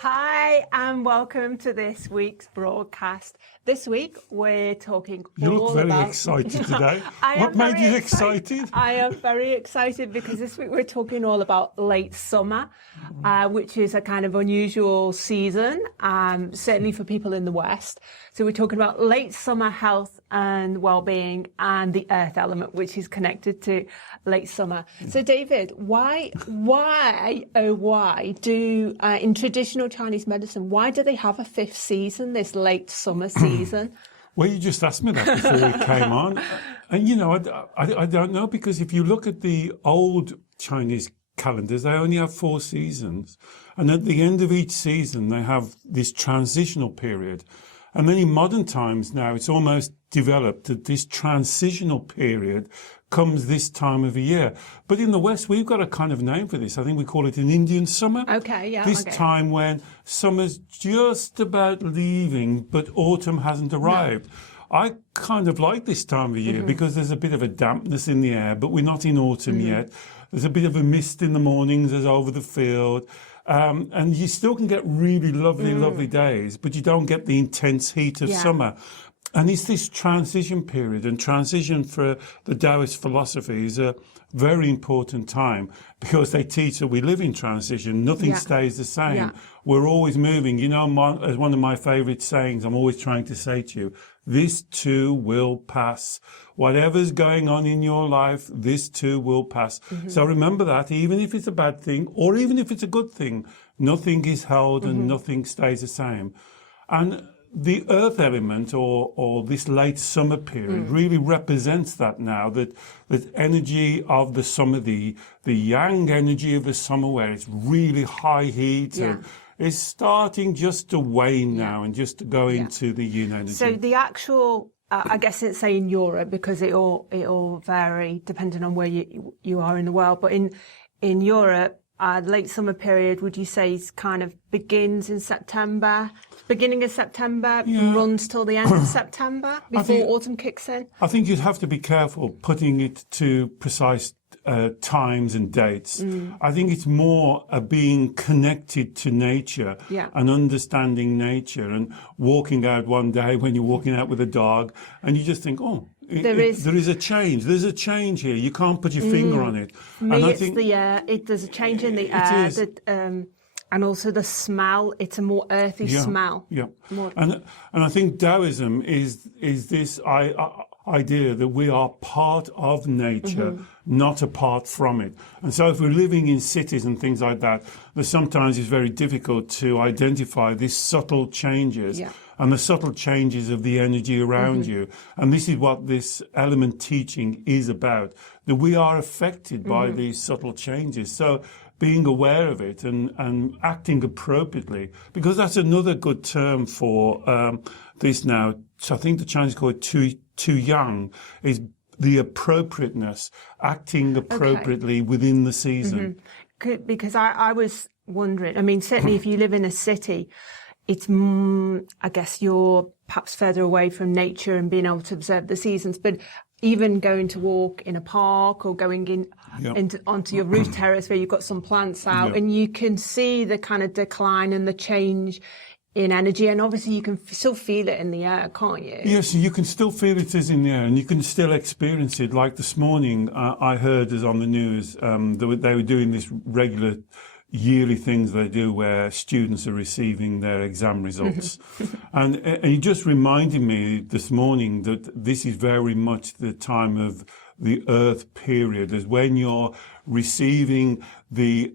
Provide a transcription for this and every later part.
Hi, and welcome to this week's broadcast. This week, we're talking You look very about... excited today. I What am made very you excited? I am very excited because this week we're talking all about late summer, which is a kind of unusual season, certainly for people in the West. So we're talking about late summer health and well-being and the earth element, which is connected to late summer. So David, why do, in traditional Chinese medicine, why do they have a fifth season, this late summer season? Well, you just asked me that before we came on. And, you know, I don't know, because if you look at the old Chinese calendars, they only have 4 seasons. And at the end of each season, they have this transitional period. And then in modern times now, it's almost developed that this transitional period comes this time of the year. But in the West, we've got a kind of name for this. I think we call it an Indian summer. Okay, yeah. This time when summer's just about leaving, but autumn hasn't arrived. No. I kind of like this time of year because there's a bit of a dampness in the air, but we're not in autumn yet. There's a bit of a mist in the mornings as over the field. And you still can get really lovely days, but you don't get the intense heat of summer. And it's this transition period, and transition for the Taoist philosophy is a very important time because they teach that we live in transition. Nothing stays the same. Yeah. We're always moving. You know, as one of my favorite sayings, I'm always trying to say to you, this too will pass. Whatever's going on in your life, this too will pass. So remember that, even if it's a bad thing or even if it's a good thing, nothing is held and nothing stays the same. And the earth element or this late summer period really represents that now, that energy of the summer, the yang energy of the summer where it's really high heat and is starting just to wane now and just to go into the yin energy. So the actual, I guess it's say in Europe, because it all vary depending on where you are in the world, but in Europe, late summer period, would you say, is kind of begins in September, beginning of September, runs till the end of September before autumn kicks in? I think you'd have to be careful putting it to precise times and dates. I think it's more being connected to nature and understanding nature, and walking out one day when you're walking out with a dog and you just think, oh, there is a change. There's a change here. You can't put your finger on it. For me, and I think the air. There's a change in the air. And also the smell. It's a more earthy smell. Yeah. And I think Taoism is this idea that we are part of nature, not apart from it. And so if we're living in cities and things like that, sometimes it's very difficult to identify these subtle changes. And the subtle changes of the energy around you. And this is what this element teaching is about, that we are affected by these subtle changes. So being aware of it and acting appropriately, because that's another good term for this now. So I think the Chinese call it too young, is the appropriateness, acting appropriately within the season. Because I was wondering, I mean, certainly if you live in a city, it's, I guess you're perhaps further away from nature and being able to observe the seasons, but even going to walk in a park or going onto your roof terrace where you've got some plants out and you can see the kind of decline and the change in energy, and obviously you can still feel it in the air, can't you? Yes, you can still feel it is in the air, and you can still experience it. Like this morning, I heard as on the news, they were doing this regular yearly things they do where students are receiving their exam results. And it just reminded me this morning that this is very much the time of the earth period, as when you're receiving the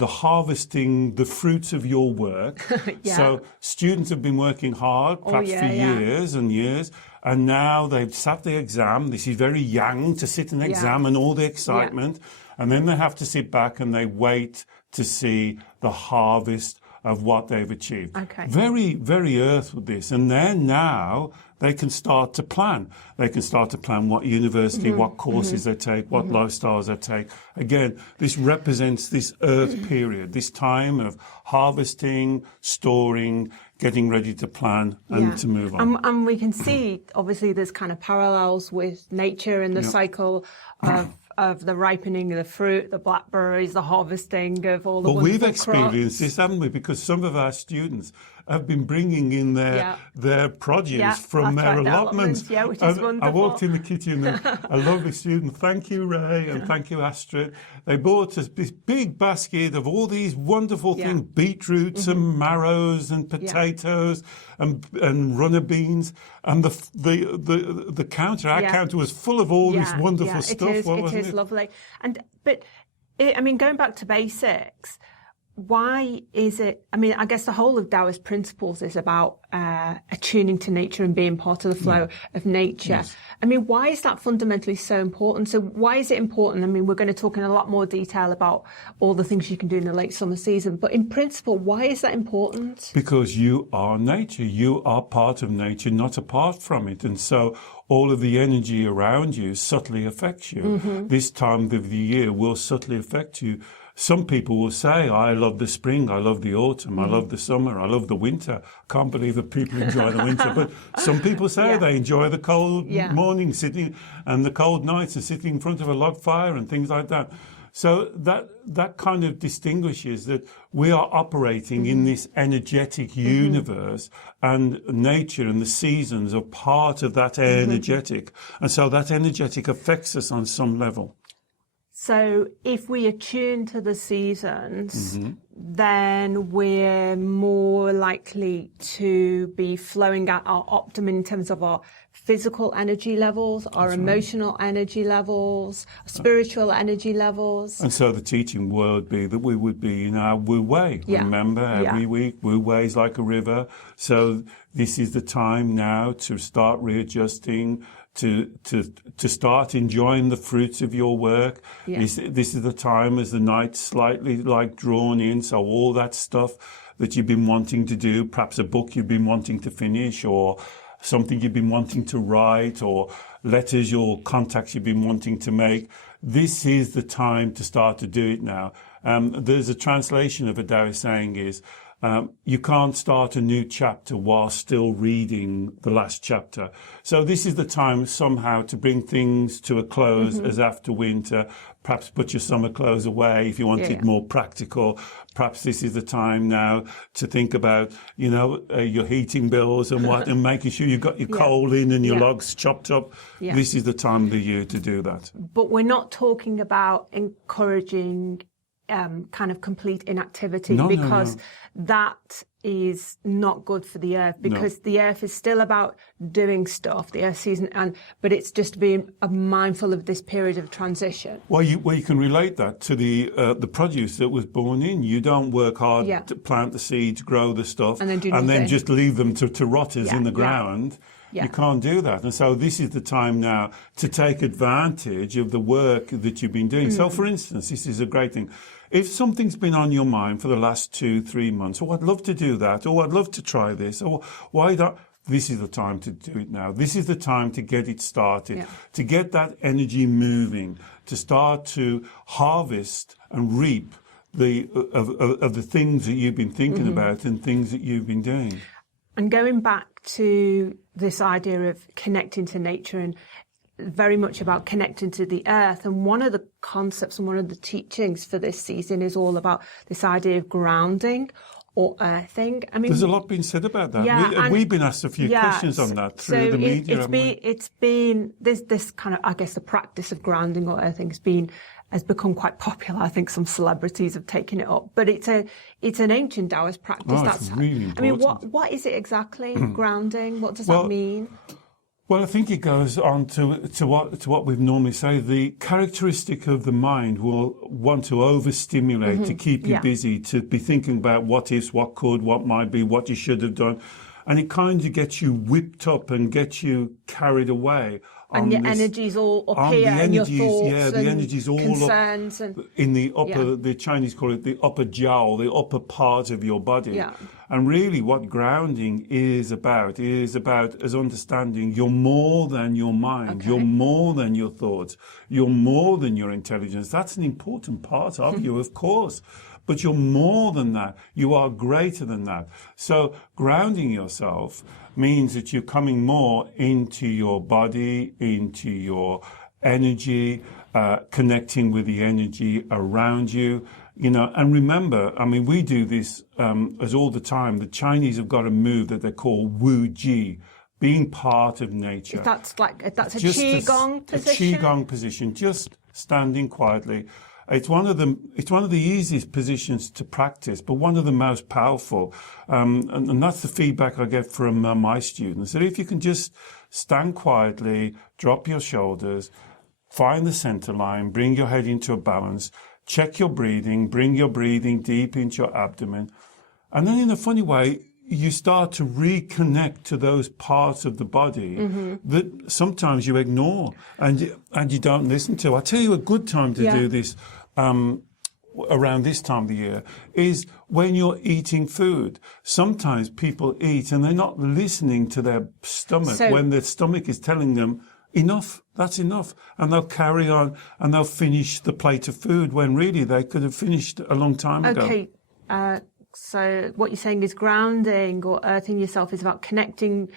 harvesting the fruits of your work. So students have been working hard, perhaps for years and years, and now they've sat the exam. This is very yang to sit an exam and all the excitement. And then they have to sit back and they wait to see the harvest of what they've achieved. Very, very earth with this. And then now they can start to plan. They can start to plan what university, what courses they take, what lifestyles they take. Again, this represents this earth period, this time of harvesting, storing, getting ready to plan and to move on. And we can see, obviously, there's kind of parallels with nature and the cycle of of the ripening of the fruit, the blackberries, the harvesting of all the Well, wonderful we've experienced crops. this, haven't we? Because some of our students have been bringing in their produce from that's their right, allotments. yeah, which is And wonderful. I walked in the kitchen, and a lovely student, thank you, Ray, and thank you, Astrid. They bought us this big basket of all these wonderful things, beetroots and marrows and potatoes and runner beans. And the counter, our counter, was full of all this wonderful stuff. It is lovely. But going back to basics, why is it? I mean, I guess the whole of Taoist principles is about attuning to nature and being part of the flow of nature. Yes. I mean, why is that fundamentally so important? So why is it important? I mean, we're going to talk in a lot more detail about all the things you can do in the late summer season. But in principle, why is that important? Because you are nature. You are part of nature, not apart from it. And so all of the energy around you subtly affects you. This time of the year will subtly affect you. Some people will say, I love the spring, I love the autumn, I love the summer, I love the winter. Can't believe that people enjoy the winter. But some people say they enjoy the cold mornings sitting and the cold nights and sitting in front of a log fire and things like that. So that kind of distinguishes that we are operating in this energetic universe, and nature and the seasons are part of that energetic. And so that energetic affects us on some level. So if we attune to the seasons, then we're more likely to be flowing at our optimum in terms of our physical energy levels, our emotional energy levels, spiritual energy levels. And so the teaching would be that we would be in our Wu Wei. Remember, every week, Wu Wei is like a river. So this is the time now to start readjusting, to start enjoying the fruits of your work. This is the time as the night's slightly like drawn in, so all that stuff that you've been wanting to do, perhaps a book you've been wanting to finish, or something you've been wanting to write, or letters or contacts you've been wanting to make. This is the time to start to do it now. There's a translation of a Taoist saying is, you can't start a new chapter while still reading the last chapter. So this is the time somehow to bring things to a close as after winter. Perhaps put your summer clothes away if you want it more practical. Perhaps this is the time now to think about, your heating bills and and making sure you've got your coal in and your logs chopped up. This is the time of the year to do that. But we're not talking about encouraging kind of complete inactivity, because that is not good for the earth, because the earth is still about doing stuff, the earth season, but it's just being mindful of this period of transition. Well, you can relate that to the produce that was born in. You don't work hard to plant the seeds, grow the stuff, and then just leave them to rotters in the ground. You can't do that. And so this is the time now to take advantage of the work that you've been doing. So, for instance, this is a great thing. If something's been on your mind for the last 2-3 months, I'd love to do that, or I'd love to try this, or why not? This is the time to do it now. This is the time to get it started, to get that energy moving, to start to harvest and reap of the things that you've been thinking about and things that you've been doing. And going back to this idea of connecting to nature, and very much about connecting to the earth, and one of the concepts and one of the teachings for this season is all about this idea of grounding or earthing. I mean, there's a lot being said about that. We've been asked a few questions on that through the media. It's been this kind of, I guess, the practice of grounding or earthing has become quite popular. I think some celebrities have taken it up, but it's an ancient Taoist practice. It's really important. I mean, what is it exactly? Grounding? What does that mean? Well, I think it goes on to what we've normally say. The characteristic of the mind will want to overstimulate, to keep you busy, to be thinking about what is, what could, what might be, what you should have done. And it kind of gets you whipped up and gets you carried away. And your energy's all up here, and your thoughts the energy's all concerns up in the upper, the Chinese call it the upper jowl, the upper part of your body. Yeah. And really what grounding is about as understanding you're more than your mind, you're more than your thoughts, you're more than your intelligence. That's an important part of you, of course. But you're more than that. You are greater than that. So grounding yourself means that you're coming more into your body, into your energy, connecting with the energy around you. You know, and remember, I mean, we do this as all the time. The Chinese have got a move that they call Wu Ji, being part of nature. That's a qigong position. A qigong position, just standing quietly. It's one of the easiest positions to practice, but one of the most powerful. And that's the feedback I get from my students. That if you can just stand quietly, drop your shoulders, find the center line, bring your head into a balance, check your breathing, bring your breathing deep into your abdomen. And then in a funny way, you start to reconnect to those parts of the body that sometimes you ignore and you don't listen to. I'll tell you a good time to do this around this time of the year is when you're eating food. Sometimes people eat and they're not listening to their stomach when their stomach is telling them, enough, that's enough. And they'll carry on and they'll finish the plate of food when really they could have finished a long time ago. Okay. So what you're saying is grounding or earthing yourself is about connecting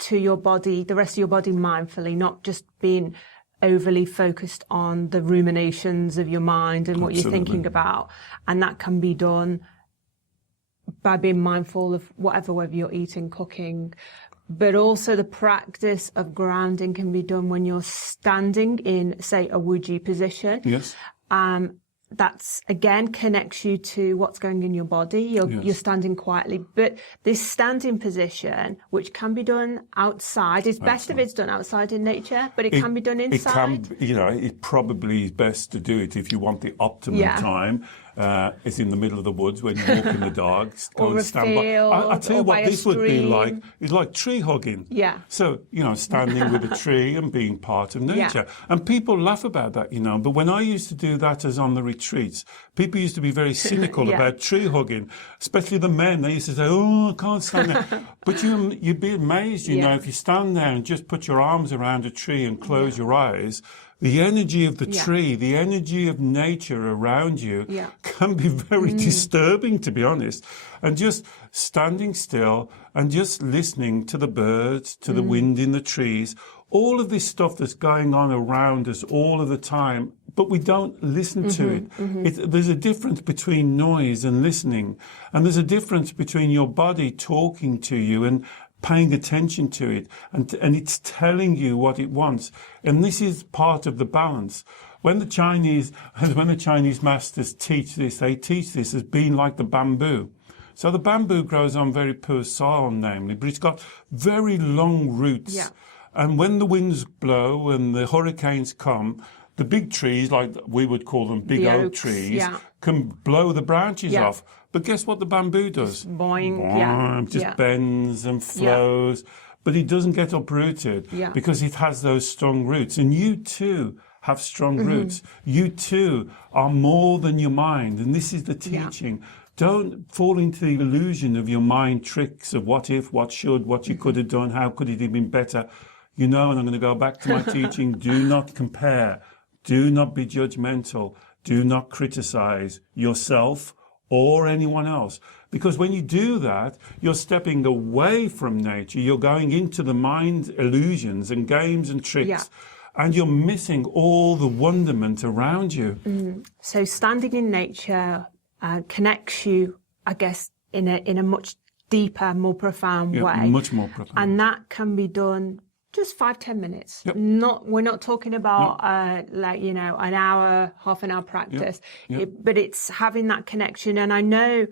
to your body, the rest of your body mindfully, not just being overly focused on the ruminations of your mind and what you're thinking about. And that can be done by being mindful of whether you're eating, cooking, but also the practice of grounding can be done when you're standing in, say, a Wuji position. Yes. That's again connects you to what's going in your body. You're standing quietly, but this standing position, which can be done outside, is best if it's done outside in nature, but it can be done inside. It probably is best to do it if you want the optimum time. It's in the middle of the woods when you're walking the dogs. Go and stand by. I tell you what this would be like. It's like tree hugging. Yeah. So, standing with a tree and being part of nature. Yeah. And people laugh about that, but when I used to do that as on the retreats, people used to be very cynical about tree hugging, especially the men. They used to say, oh, I can't stand there. But you'd be amazed, if you stand there and just put your arms around a tree and close your eyes, the energy of the tree, the energy of nature around you can be very disturbing, to be honest. And just standing still and just listening to the birds, to the wind in the trees, all of this stuff that's going on around us all of the time, but we don't listen to it. There's a difference between noise and listening. And there's a difference between your body talking to you and paying attention to it, and it's telling you what it wants. And this is part of the balance. When the Chinese masters teach this, they teach this as being like the bamboo. So the bamboo grows on very poor soil, namely, but it's got very long roots. Yeah. And when the winds blow and the hurricanes come, the big trees, like we would call them big oak trees, can blow the branches off. But guess what the bamboo does? Just boing, just bends and flows. But it doesn't get uprooted because it has those strong roots. And you too have strong roots. You too are more than your mind. And this is the teaching. Don't fall into the illusion of your mind tricks of what if, what should, what you could have done, how could it have been better. And I'm going to go back to my teaching. Do not compare. Do not be judgmental. Do not criticize yourself or anyone else. Because when you do that, you're stepping away from nature. You're going into the mind illusions and games and tricks. And you're missing all the wonderment around you. So standing in nature connects you, I guess, in a much deeper, more profound way. Much more profound. And that can be done just 5-10 minutes. We're not talking about an hour, half an hour practice. But it's having that connection. And I know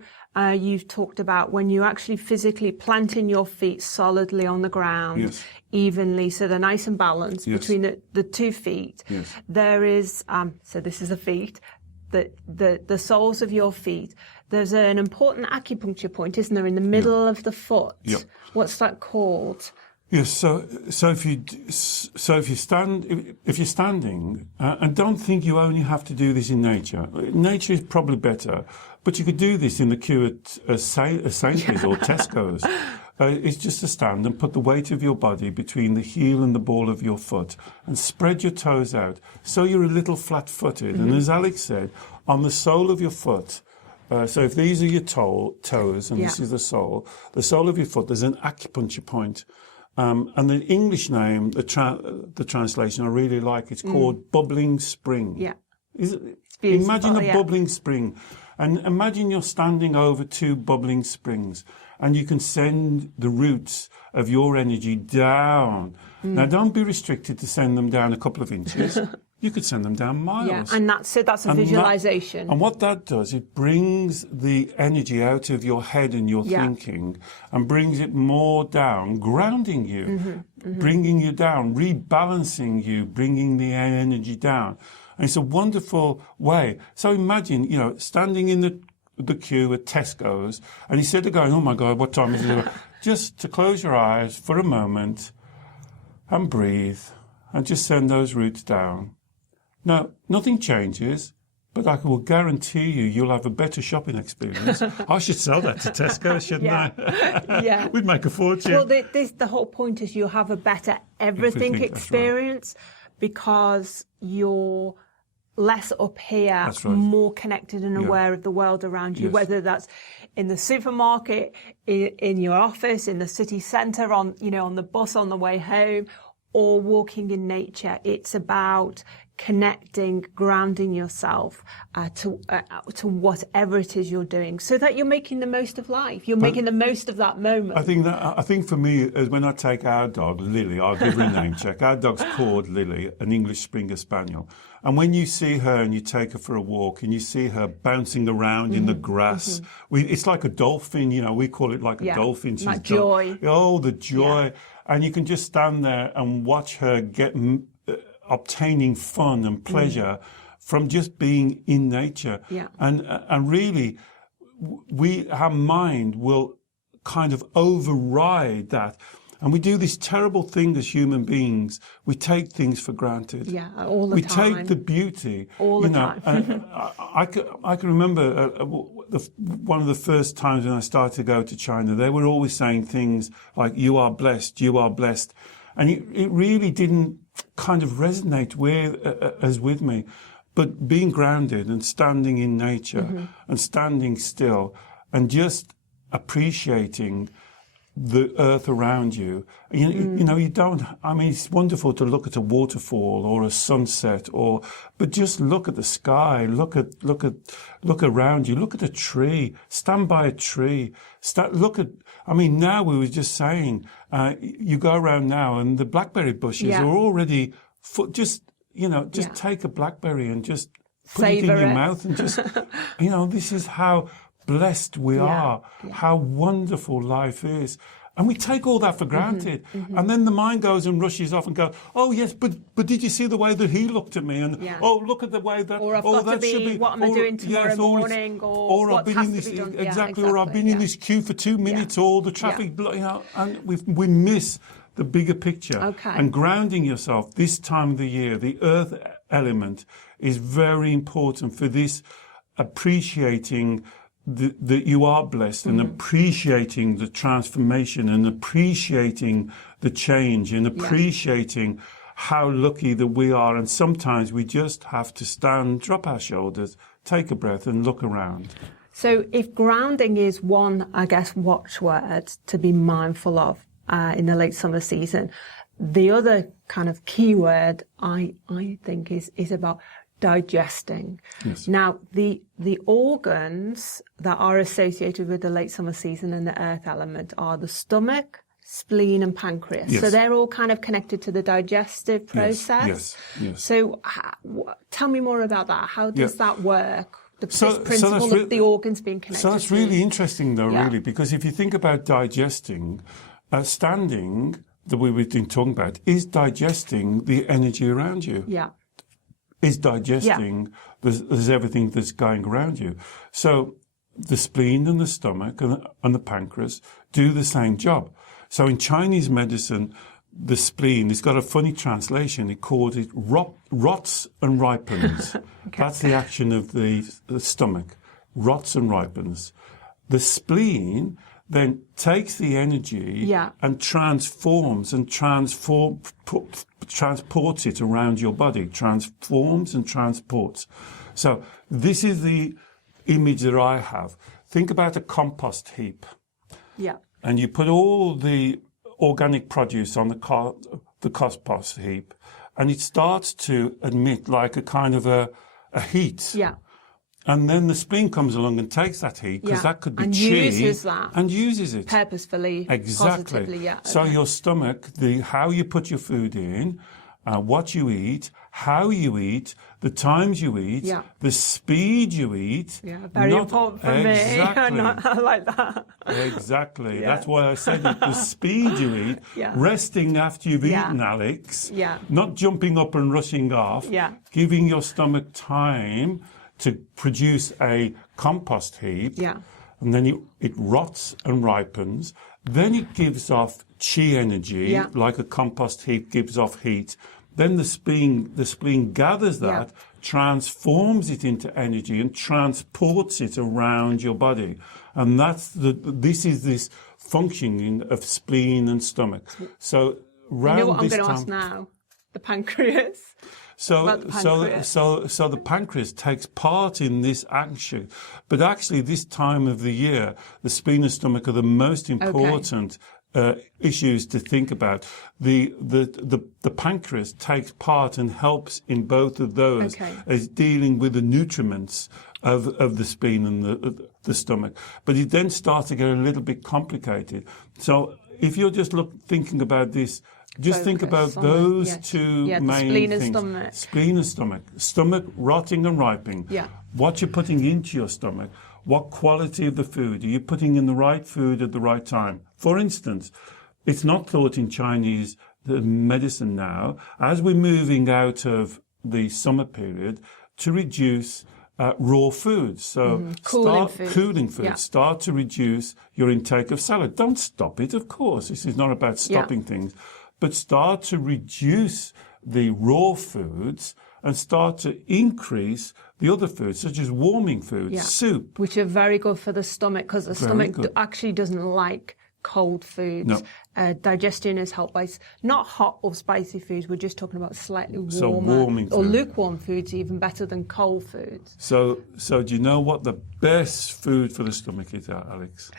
you've talked about when you actually physically planting your feet solidly on the ground, evenly, so they're nice and balanced between the 2 feet. There is so this is the feet. The soles of your feet. There's an important acupuncture point, isn't there, in the middle of the foot? What's that called? Yes, so if you're standing, and don't think you only have to do this in nature. Nature is probably better, but you could do this in the queue at Sainsbury's or Tesco's. It's just to stand and put the weight of your body between the heel and the ball of your foot, and spread your toes out so you're a little flat-footed. And as Alex said, on the sole of your foot. So if these are your toes and this is the sole of your foot, there's an acupuncture point. And the English name, the translation I really like, it's called bubbling spring. Yeah. Imagine a bubbling spring. And imagine you're standing over two bubbling springs and you can send the roots of your energy down. Now, don't be restricted to send them down a couple of inches. You could send them down miles. Yeah, and that's a visualization. And what that does, it brings the energy out of your head and your thinking and brings it more down, grounding you, bringing you down, rebalancing you, bringing the energy down. And it's a wonderful way. So imagine, standing in the queue at Tesco's, and instead of going, oh my God, what time is it? Just to close your eyes for a moment and breathe and just send those roots down. Now, nothing changes, but I will guarantee you'll have a better shopping experience. I should sell that to Tesco, shouldn't I? Yeah. We'd make a fortune. Well, the whole point is you'll have a better everything experience because you're less up here, more connected and aware of the world around you, whether that's in the supermarket, in your office, in the city centre, on the bus on the way home, or walking in nature. It's about connecting, grounding yourself to whatever it is you're doing, so that you're making the most of life. You're making the most of that moment. I think for me, when I take our dog Lily, I'll give her a name check. Our dog's called Lily, an English Springer Spaniel. And when you see her and you take her for a walk and you see her bouncing around in the grass, it's like a dolphin. We call it like a dolphin. That joy. Oh, the joy! Yeah. And you can just stand there and watch her obtaining fun and pleasure from just being in nature. Yeah. And really, our mind will kind of override that. And we do this terrible thing as human beings. We take things for granted. Yeah, all the time. We take the beauty. All the time. And I can remember one of the first times when I started to go to China, they were always saying things like, you are blessed, you are blessed. And it really didn't kind of resonate with me. But being grounded and standing in nature and standing still and just appreciating the earth around you. You don't, it's wonderful to look at a waterfall or a sunset but just look at the sky, look around you, look at a tree, stand by a tree, now we were just saying, you go around now and the blackberry bushes are already, take a blackberry and just put it in your mouth and just, this is how blessed we are, how wonderful life is. And we take all that for granted. And then the mind goes and rushes off and goes, oh, yes, but did you see the way that he looked at me? And, oh, look at the way that... Or I've got to be, what am I doing tomorrow morning? Or what has to be done. Exactly, or I've been in this queue for 2 minutes, or the traffic... and we miss the bigger picture. Okay. And grounding yourself this time of the year, the earth element, is very important for this appreciating that you are blessed and appreciating the transformation and appreciating the change and appreciating how lucky that we are. And sometimes we just have to stand, drop our shoulders, take a breath and look around. So if grounding is one, I guess, watchword to be mindful of in the late summer season, the other kind of key word I think is about digesting. Yes. Now, the organs that are associated with the late summer season and the earth element are the stomach, spleen and pancreas. Yes. So they're all kind of connected to the digestive process. Yes. So tell me more about that. How does that work? This principle of the organs being connected. So that's really interesting though, really, because if you think about digesting, standing, that we've been talking about, is digesting the energy around you. Yeah. Is digesting, there's everything that's going around you. So the spleen and the stomach and the pancreas do the same job. So in Chinese medicine, the spleen, it's got a funny translation. It calls it rots and ripens. Okay. That's the action of the stomach, rots and ripens. The spleen then takes the energy and transforms and transports it around your body, transforms and transports. So this is the image that I have. Think about a compost heap. Yeah. And you put all the organic produce on the compost heap, and it starts to emit like a kind of a heat. Yeah. And then the spleen comes along and takes that heat, because that could be and chi, uses that and uses it purposefully, exactly. positively. Yeah. So your stomach, how you put your food in, what you eat, how you eat, the times you eat, the speed you eat. Yeah, very important for me. I like that. Exactly. That's why I said it. The speed you eat, resting after you've eaten, Alex, not jumping up and rushing off, giving your stomach time to produce a compost heap, and then it rots and ripens. Then it gives off chi energy, like a compost heap gives off heat. Then the spleen gathers that, transforms it into energy, and transports it around your body. And this is this functioning of spleen and stomach. So you know what I'm going to ask now? The pancreas. So the pancreas takes part in this action, but actually this time of the year, the spleen and stomach are the most important issues to think about. The pancreas takes part and helps in both of those as dealing with the nutriments of the spleen and the stomach. But it then starts to get a little bit complicated. So if you're just thinking about this. Just think about those two main spleen things. And stomach. Spleen and stomach. Stomach rotting and ripening. Yeah. What you're putting into your stomach. What quality of the food. Are you putting in the right food at the right time? For instance, it's not thought in Chinese medicine now, as we're moving out of the summer period, to reduce raw foods. So cooling foods. Start to reduce your intake of salad. Don't stop it, of course. This is not about stopping things. But start to reduce the raw foods and start to increase the other foods, such as warming foods, soup. Which are very good for the stomach, because the stomach actually doesn't like cold foods. No. Digestion is helped by not hot or spicy foods. We're just talking about slightly warmer so warming or food. Lukewarm foods, even better than cold foods. So do you know what the best food for the stomach is, Alex?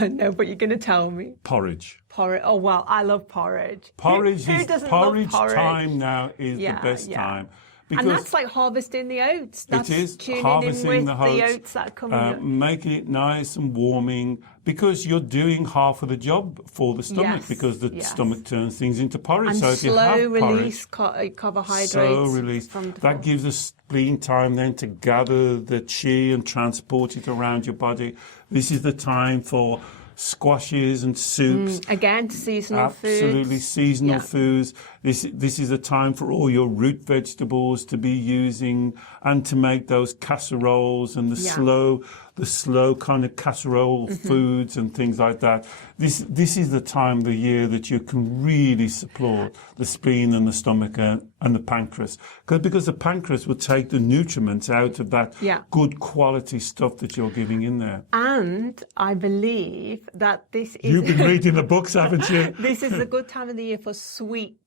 No, but you're going to tell me. Porridge. Porridge. Oh, well, I love porridge. Porridge Who doesn't love porridge? Time now is the best time. And that's like harvesting the oats. That's it is tuning harvesting in with the oats that come in. Making it nice and warming, because you're doing half of the job for the stomach, because the stomach turns things into porridge. And so if you have release porridge, carbohydrates. Slow release. That gives the spleen time then to gather the chi and transport it around your body. This is the time for squashes and soups. Again, seasonal foods. Absolutely seasonal foods. This is a time for all your root vegetables to be using, and to make those casseroles and the slow kind of casserole foods and things like that. This is the time of the year that you can really support the spleen and the stomach and the pancreas, because the pancreas will take the nutriments out of that good quality stuff that you're giving in there. And I believe that this is... You've been reading the books, haven't you? This is a good time of the year for sweet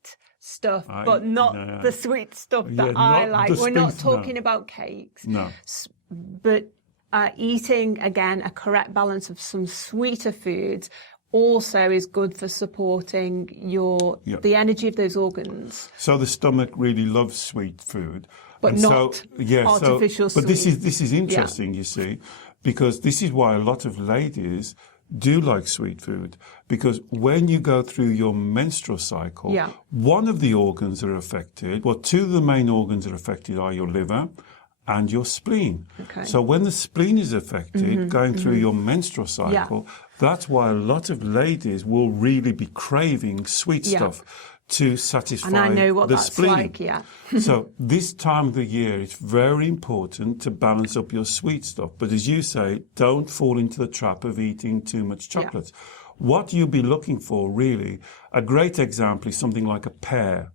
stuff, but not the sweet stuff that I like. We're not talking about cakes. No. But eating, again, a correct balance of some sweeter foods also is good for supporting the energy of those organs. So the stomach really loves sweet food. But not artificial sweet. But this is interesting, you see, because this is why a lot of ladies do like sweet food, because when you go through your menstrual cycle, one of the organs that are affected, two of the main organs that are affected are your liver and your spleen. Okay. So when the spleen is affected, going through your menstrual cycle, that's why a lot of ladies will really be craving sweet stuff to satisfy the spleen. And I know what that's like, So this time of the year, it's very important to balance up your sweet stuff. But as you say, don't fall into the trap of eating too much chocolate. What you'll be looking for, really, a great example is something like a pear.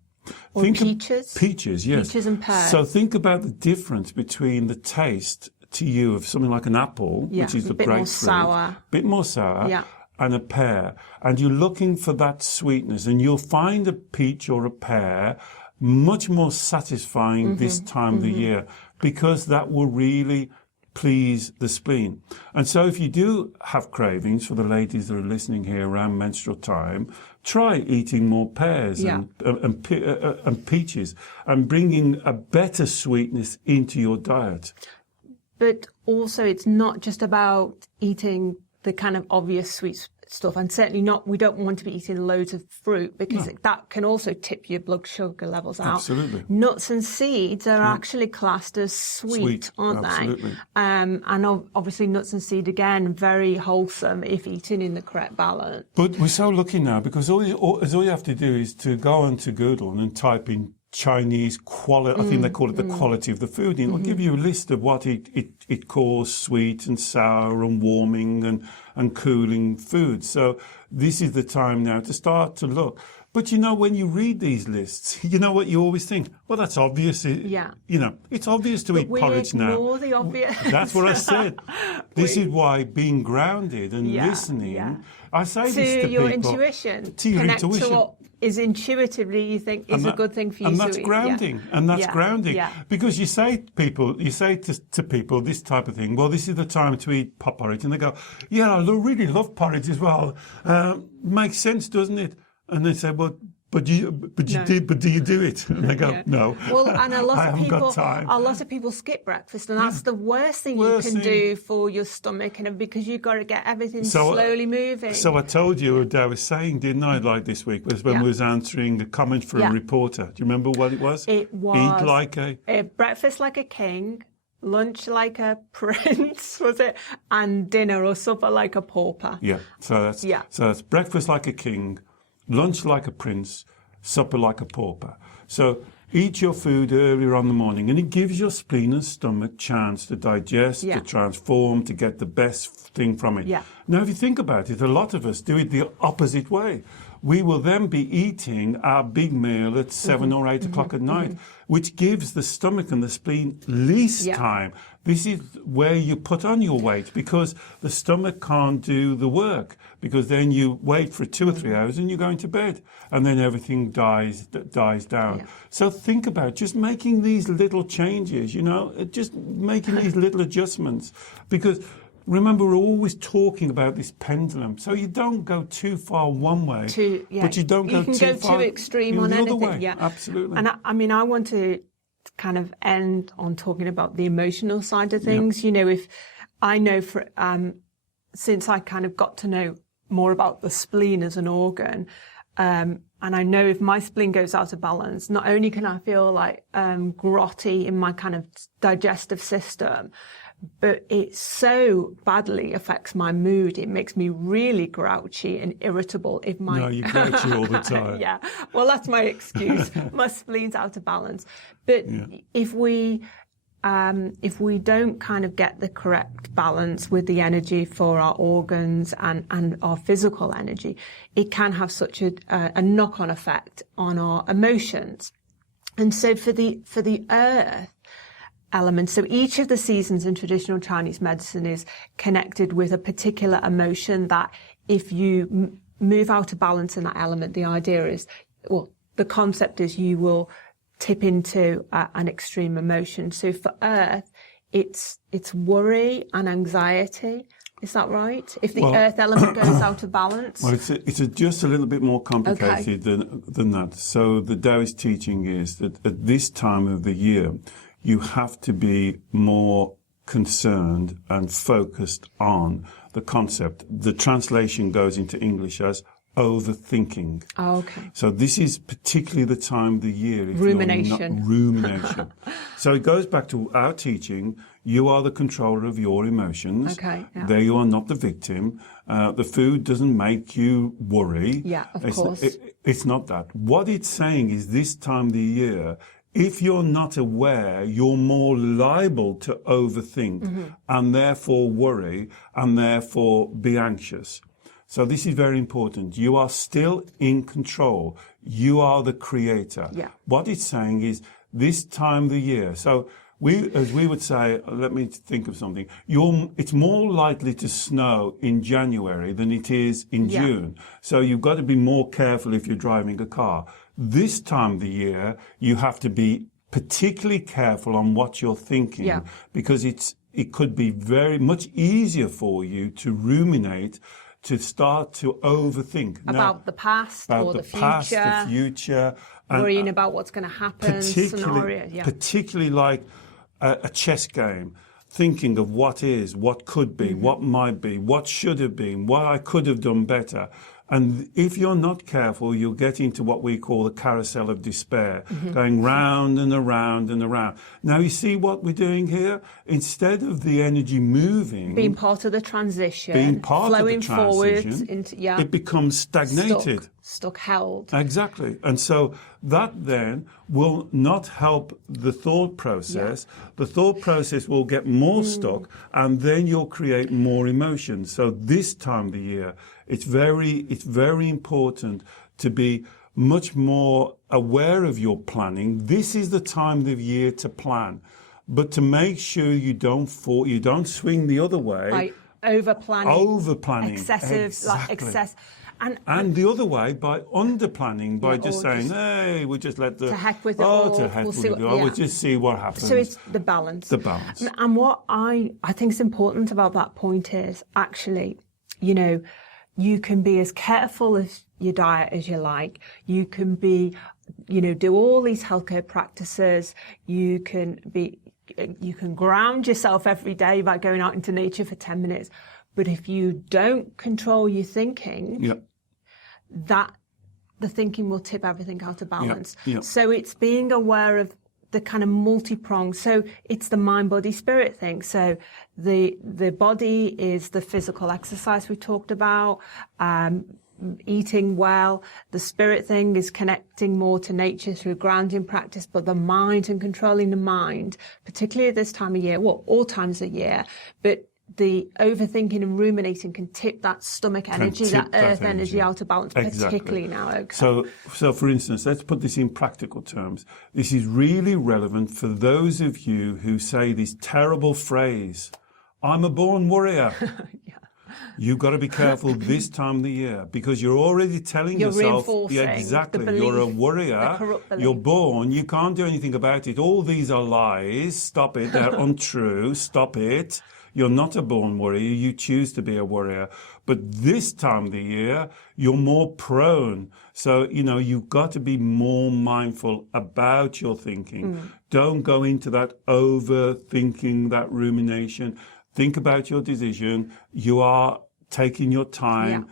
Or peaches. Peaches, yes. Peaches and pears. So think about the difference between the taste to you of something like an apple, which is the grapefruit. A bit more sour. And a pear. And you're looking for that sweetness. And you'll find a peach or a pear much more satisfying this time of the year, because that will really please the spleen. And so if you do have cravings, for the ladies that are listening here around menstrual time, try eating more pears and peaches and bringing a better sweetness into your diet. But also, it's not just about eating the kind of obvious sweet stuff, and certainly not, we don't want to be eating loads of fruit, because that can also tip your blood sugar levels out. Absolutely. Nuts and seeds are actually classed as sweet, aren't absolutely. they? And obviously nuts and seed, again, very wholesome if eaten in the correct balance. But we're so lucky now, because all you have to do is to go onto Google and type in Chinese quality, I think they call it the quality of the food. It'll give you a list of what it calls sweet and sour and warming and cooling food. So this is the time now to start to look. But you know, when you read these lists, you know what you always think? Well, that's obvious. You know, it's obvious to eat porridge now. We ignore the obvious. That's what I said. This is why being grounded and listening, I say this to your people. intuition. To your Connect intuition. to what is intuitively you think is a good thing for you to eat. And that's grounding. And that's grounding. Yeah. Because you say to people this type of thing, well, this is the time to eat porridge. And they go, yeah, I really love porridge as well. Makes sense, doesn't it? And they say, well, but do you do it? And they go, no. Well, and a lot of people skip breakfast, and that's the worst thing you can do for your stomach, and because you've got to get everything slowly moving. So I told you what I was saying, didn't I? Like this week was when we was answering a comment for a reporter. Do you remember what it was? It was eat like a breakfast like a king, lunch like a prince, was it? And dinner or supper like a pauper. Yeah. So that's breakfast like a king, lunch like a prince, supper like a pauper. So eat your food earlier on in the morning, and it gives your spleen and stomach chance to digest, to transform, to get the best thing from it. Yeah. Now, if you think about it, a lot of us do it the opposite way. We will then be eating our big meal at 7 or 8 o'clock at night, which gives the stomach and the spleen least time. This is where you put on your weight, because the stomach can't do the work, because then you wait for 2 or 3 hours and you're going to bed, and then everything dies down. So think about just making these little changes, you know, just making these little adjustments, because remember, we're always talking about this pendulum. So you don't go too far one way, but you don't go too far. You can go too extreme on anything. Way. Yeah, absolutely. And I want to kind of end on talking about the emotional side of things. You know, if I know since I kind of got to know more about the spleen as an organ, and I know if my spleen goes out of balance, not only can I feel like grotty in my kind of digestive system, but it so badly affects my mood. It makes me really grouchy and irritable if my... No, you're grouchy all the time. Yeah, well, that's my excuse. My spleen's out of balance. But if we don't kind of get the correct balance with the energy for our organs and our physical energy, it can have such a knock-on effect on our emotions. And so for the earth element, so each of the seasons in traditional Chinese medicine is connected with a particular emotion that if you move out of balance in that element, the idea is, well, the concept is you will tip into an extreme emotion. So for earth, it's worry and anxiety. Is that right? If the earth element goes out of balance? Well, it's just a little bit more complicated than that. So the Taoist teaching is that at this time of the year, you have to be more concerned and focused on the concept. The translation goes into English as overthinking. Oh, okay. So this is particularly the time of the year. If rumination. Rumination. So it goes back to our teaching. You are the controller of your emotions. Okay. Yeah. There you are not the victim. The food doesn't make you worry. Yeah, of course. It's not that. What it's saying is this time of the year, if you're not aware, you're more liable to overthink and therefore worry and therefore be anxious. So this is very important. You are still in control. You are the creator. Yeah. What it's saying is this time of the year. So as we would say, let me think of something. It's more likely to snow in January than it is in June. So you've got to be more careful if you're driving a car. This time of the year, you have to be particularly careful on what you're thinking because it could be very much easier for you to ruminate, to start to overthink about the past or the future. Past, the future, and worrying about what's going to happen, scenarios. Yeah. Particularly like a chess game, thinking of what is, what could be, what might be, what should have been, what I could have done better. And if you're not careful, you'll get into what we call the carousel of despair, going round and around and around. Now, you see what we're doing here? Instead of the energy moving, being part of the transition, flowing forward, into, it becomes stagnated. Stuck, held. Exactly. And so that then will not help the thought process. Yeah. The thought process will get more stuck, and then you'll create more emotions. So this time of the year, it's very important to be much more aware of your planning. This is the time of year to plan, but to make sure you don't swing the other way. By over-planning. Excessive, exactly. Excess. And the other way, by under-planning, by just saying, hey, we just let the... To heck with it all. To heck with it all. We'll just see what happens. So it's the balance. The balance. And what I think is important about that point is, actually, you know, you can be as careful as your diet as you like. You can be, you know, do all these healthcare practices. You can ground yourself every day by going out into nature for 10 minutes. But if you don't control your thinking, that the thinking will tip everything out of balance. So it's being aware of the kind of multi-pronged. So it's the mind, body, spirit thing. So the body is the physical exercise we talked about, eating well. The spirit thing is connecting more to nature through grounding practice, but the mind and controlling the mind, particularly at this time of year, well, all times of year, but the overthinking and ruminating can tip that stomach energy, that earth energy out of balance, particularly now. Okay. So for instance, let's put this in practical terms. This is really relevant for those of you who say this terrible phrase, I'm a born warrior. You've got to be careful this time of the year, because you're already telling yourself, exactly, belief, you're a warrior, you're born, you can't do anything about it. All these are lies. Stop it. They're untrue. Stop it. You're not a born warrior. You choose to be a warrior. But this time of the year, you're more prone. So, you know, you've got to be more mindful about your thinking. Don't go into that overthinking, that rumination. Think about your decision. You are taking your time,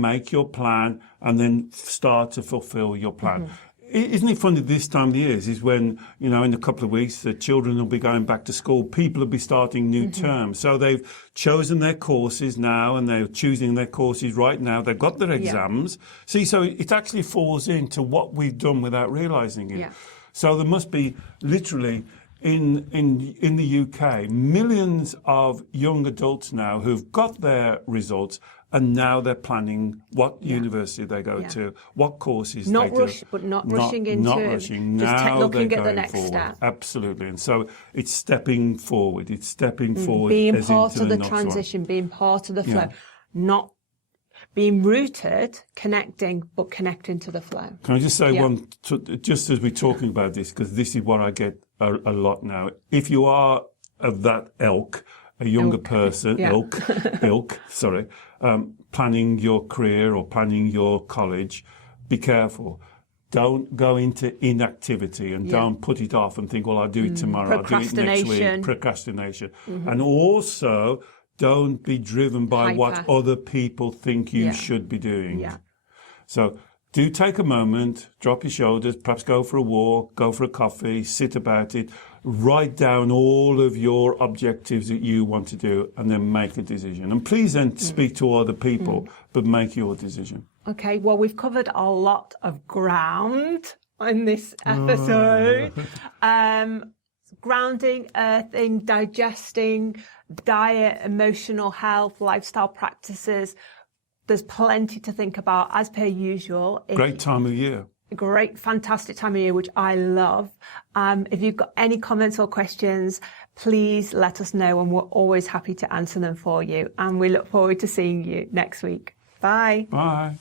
make your plan, and then start to fulfill your plan. Isn't it funny this time of the year is when, you know, in a couple of weeks, the children will be going back to school, people will be starting new terms. So they've chosen their courses now, and they're choosing their courses right now. They've got their exams. See, so it actually falls into what we've done without realizing it. So there must be literally in the UK, millions of young adults now who've got their results, and now they're planning what university they go to, what courses they do. Not rushing into not rushing. Just now looking they're at the going next forward. step. Absolutely. And so it's stepping forward. It's stepping forward. Being part of the transition, being part of the flow. Not being rooted, connecting, but connecting to the flow. Can I just say one, just as we're talking about this, because this is what I get a lot now. If you are of that ilk, a younger person, planning your career or planning your college, be careful. Don't go into inactivity and don't put it off and think, well, I'll do it tomorrow, I'll do it next week. Procrastination. And also, don't be driven by what other people think you should be doing. So do take a moment, drop your shoulders, perhaps go for a walk, go for a coffee, sit about it, write down all of your objectives that you want to do, and then make a decision. And please then speak to other people, but make your decision. Okay, well, we've covered a lot of ground in this episode. Grounding, earthing, digesting, diet, emotional health, lifestyle practices. There's plenty to think about, as per usual. Great time of year. Great, fantastic time of year, which I love. If you've got any comments or questions, please let us know, and we're always happy to answer them for you. And we look forward to seeing you next week. Bye. Bye.